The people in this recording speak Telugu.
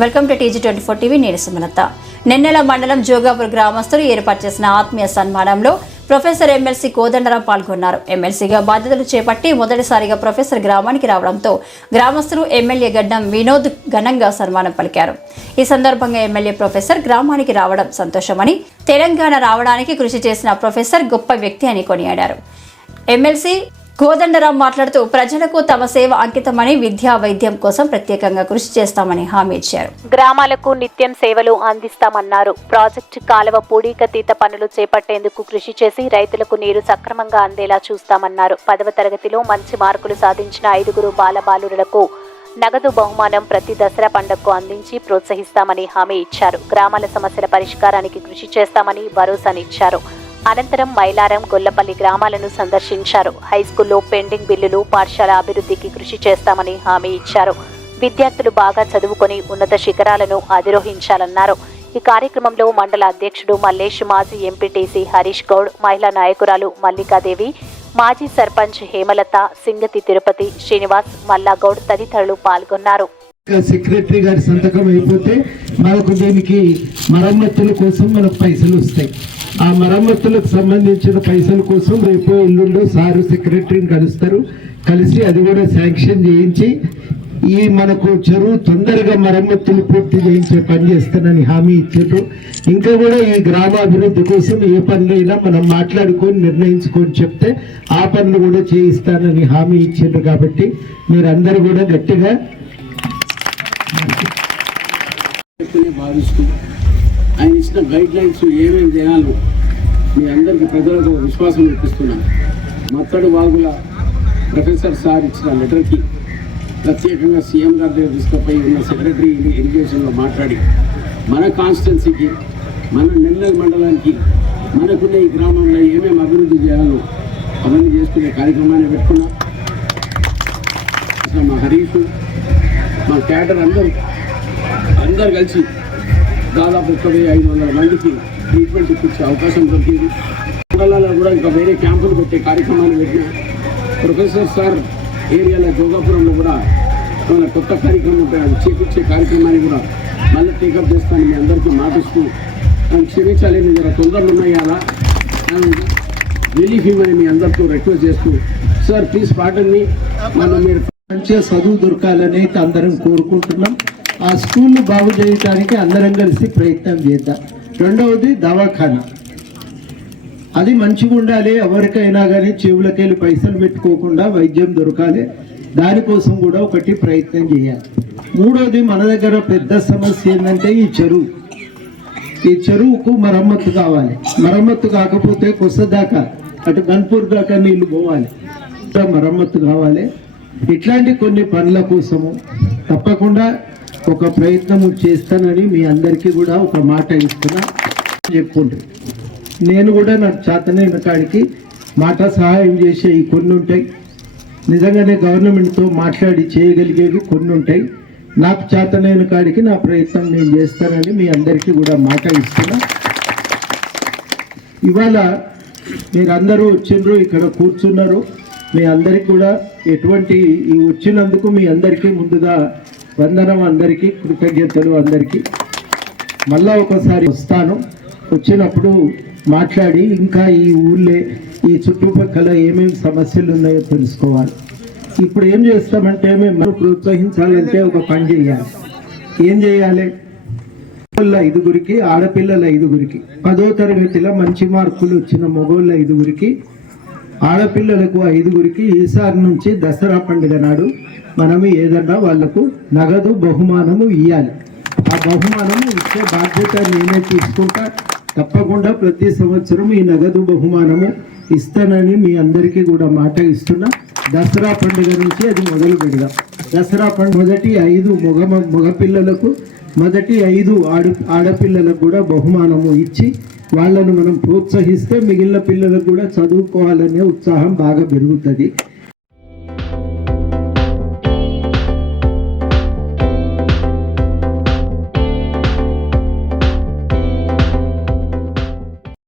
Welcome to TG twenty four TV నేను సుమలత. నిన్నెల మండలం జోగాపూర్ గ్రామస్తులు ఏర్పాటు చేసిన ఆత్మీయ సన్మానంలో ప్రొఫెసర్ ఎమ్మెల్సీ కోదండరావు పాల్గొన్నారు. ఎమ్మెల్సీగా బాధ్యతలు చేపట్టి మొదటిసారిగా ప్రొఫెసర్ గ్రామానికి రావడంతో గ్రామస్తులు ఎమ్మెల్యే గడ్డం వినోద్ ఘనంగా సన్మానం పలికారు. ఈ సందర్భంగా ఎమ్మెల్యే ప్రొఫెసర్ గ్రామానికి రావడం సంతోషమని తెలంగాణ రావడానికి కృషి చేసిన ప్రొఫెసర్ గొప్ప వ్యక్తి అని కొనియాడారు. ఎమ్మెల్సీ కోదండరాం మాట్లాడుతూ ప్రజలకు తమ సేవ అంకితమని విద్యా వైద్యం కోసం ప్రత్యేకంగా కృషి చేస్తామని హామీ ఇచ్చారు. గ్రామాలకు నిత్యం సేవలు అందిస్తామన్నారు. ప్రాజెక్టు కాలువ పూడీకతీత పనులు చేపట్టేందుకు కృషి చేసి రైతులకు నీరు సక్రమంగా అందేలా చూస్తామన్నారు. పదవ తరగతిలో మంచి మార్కులు సాధించిన ఐదుగురు బాలబాలురులకు నగదు బహుమానం ప్రతి దసరా పండుగకు అందించి ప్రోత్సహిస్తామని హామీ ఇచ్చారు. గ్రామాల సమస్యల పరిష్కారానికి కృషి చేస్తామని భరోసానిచ్చారు. అనంతరం మైలారం గొల్లపల్లి గ్రామాలను సందర్శించారు. హైస్కూల్లో పెండింగ్ బిల్లులు పాఠశాల అభివృద్ధికి కృషి చేస్తామని హామీ ఇచ్చారు. విద్యార్థులు బాగా చదువుకొని ఉన్నత శిఖరాలను అధిరోహించాలన్నారు. ఈ కార్యక్రమంలో మండల అధ్యక్షుడు మల్లేష్ మాజీ ఎంపీటీసీ హరీష్ గౌడ్ మహిళా నాయకురాలు మల్లికాదేవి మాజీ సర్పంచ్ హేమలత సింగతి తిరుపతి శ్రీనివాస్ మల్లాగౌడ్ తదితరులు పాల్గొన్నారు. సెక్రటరీ గారి సంతకం అయిపోతే మనకు దీనికి మరమ్మతుల కోసం మనకు పైసలు వస్తాయి. ఆ మరమ్మతులకు సంబంధించిన పైసల కోసం రేపు ఎల్లుండో సారు సెక్రటరీని కలుస్తారు. కలిసి అది కూడా శాంక్షన్ చేయించి ఈ మనకు చెరువు తొందరగా మరమ్మతులు పూర్తి చేయించే పని చేస్తానని హామీ ఇచ్చారు ఇంకా కూడా ఈ గ్రామాభివృద్ధి కోసం ఏ పనులైనా మనం మాట్లాడుకొని నిర్ణయించుకొని చెప్తే ఆ పనులు కూడా చేయిస్తానని హామీ ఇచ్చారు కాబట్టి మీరందరూ కూడా గట్టిగా భావిస్తూ ఆయన ఇచ్చిన గైడ్ లైన్స్ ఏమేమి చేయాలో మీ అందరికీ ప్రజలకు విశ్వాసం ఇప్పిస్తున్నాను మత్తడు వాగుల ప్రొఫెసర్ సార్ ఇచ్చిన లెటర్కి ప్రత్యేకంగా సీఎం గారి దగ్గర తీసుకుపోయి ఉన్న సెక్రటరీ ఇరిగేషన్లో మాట్లాడి మన కాన్స్టిట్యున్సీకి మన నెల్లూరు మండలానికి మనకున్న ఈ గ్రామంలో ఏమేమి అభివృద్ధి చేయాలో అవన్నీ చేసుకునే కార్యక్రమాన్ని పెట్టుకున్నాం. మా హరీష్ మా క్యాడర్ అందరూ అందరు కలిసి దాదాపు తొమ్మిది వెయ్యి ఐదు వందల మందికి ట్రీట్మెంట్ ఇప్పించే అవకాశం దొరికింది. మండలాల్లో కూడా ఇంకా వేరే క్యాంపులు పెట్టే కార్యక్రమాలు పెట్టిన ప్రొఫెసర్ సార్ ఏరియాలో జోగాపురంలో కూడా మన కొత్త కార్యక్రమం అది చేపించే కార్యక్రమాన్ని కూడా మళ్ళీ టేకప్ చేస్తాను మీ అందరికీ మాటిస్తూ నన్ను క్షమించాలి మీ దగ్గర తొందరలు ఉన్నాయి రిలీఫ్ ఇవ్వని మీ అందరితో రిక్వెస్ట్ చేస్తూ సార్ ప్లీజ్ పాటని మనం మీరు మంచిగా చదువు దొరకాలని అందరం కోరుకుంటున్నాం. ఆ స్కూల్ను బాగు చేయడానికి అందరం కలిసి ప్రయత్నం చేద్దాం. రెండవది దవాఖానా. అది మంచిగా ఉండాలి ఎవరికైనా కానీ చెవులకెళ్ళి పైసలు పెట్టుకోకుండా వైద్యం దొరకాలి. దానికోసం కూడా ఒకటి ప్రయత్నం చేయాలి. మూడవది మన దగ్గర పెద్ద సమస్య ఏంటంటే ఈ చెరువు. ఈ చెరువుకు మరమ్మత్తు కావాలి. మరమ్మత్తు కాకపోతే కొసదాకా అటు గన్పూర్ దాకా నీళ్ళు పోవాలి. మరమ్మత్తు కావాలి. ఇట్లాంటి కొన్ని పనుల కోసము తప్పకుండా ఒక ప్రయత్నం చేస్తానని మీ అందరికీ కూడా ఒక మాట ఇస్తున్నా. చెప్పుకుంటు. నేను కూడా నాకు చేతనైన కాడికి మాట సహాయం చేసే ఈ కొన్ని ఉంటాయి. నిజంగానే గవర్నమెంట్తో మాట్లాడి చేయగలిగేవి కొన్ని ఉంటాయి. నాకు చేతనైన కాడికి నా ప్రయత్నం నేను చేస్తానని మీ అందరికీ కూడా మాట ఇస్తున్నా. ఇవాళ మీరందరూ వచ్చిండ్రు ఇక్కడ కూర్చున్నారు. మీ అందరికి కూడా ఎటువంటి ఈ వచ్చినందుకు మీ అందరికీ ముందుగా వందనం అందరికీ కృతజ్ఞతలు అందరికీ. మళ్ళా ఒకసారి వస్తాను. వచ్చినప్పుడు మాట్లాడి ఇంకా ఈ ఊళ్ళే ఈ చుట్టుపక్కల ఏమేమి సమస్యలు ఉన్నాయో తెలుసుకోవాలి. ఇప్పుడు ఏం చేస్తామంటే మేము ప్రోత్సహించాలంటే ఒక పని చేయాలి. ఏం చేయాలి? మగోళ్ళ ఐదుగురికి ఆడపిల్లల ఐదుగురికి పదో తరగతిలో మంచి మార్కులు వచ్చిన మగోళ్ళ ఐదుగురికి ఆడపిల్లలకు ఐదుగురికి ఈసారి నుంచి దసరా పండుగ నాడు మనము ఏదన్నా వాళ్ళకు నగదు బహుమానము ఇవ్వాలి ఆ బహుమానము ఇచ్చే బాధ్యత నేనే తీసుకుంటా. తప్పకుండా ప్రతి సంవత్సరం ఈ నగదు బహుమానము ఇస్తానని మీ అందరికీ కూడా మాట ఇస్తున్నా. దసరా పండుగ నుంచి అది మొదలు పెడదాం. దసరా పండుగ మొదటి ఐదు మగ మగపిల్లలకు మొదటి ఐదు ఆడ ఆడపిల్లలకు కూడా బహుమానము ఇచ్చి వాళ్ళను మనం ప్రోత్సహిస్తే మిగిలిన పిల్లలకు కూడా చదువుకోవాలనే ఉత్సాహం బాగా పెరుగుతుంది.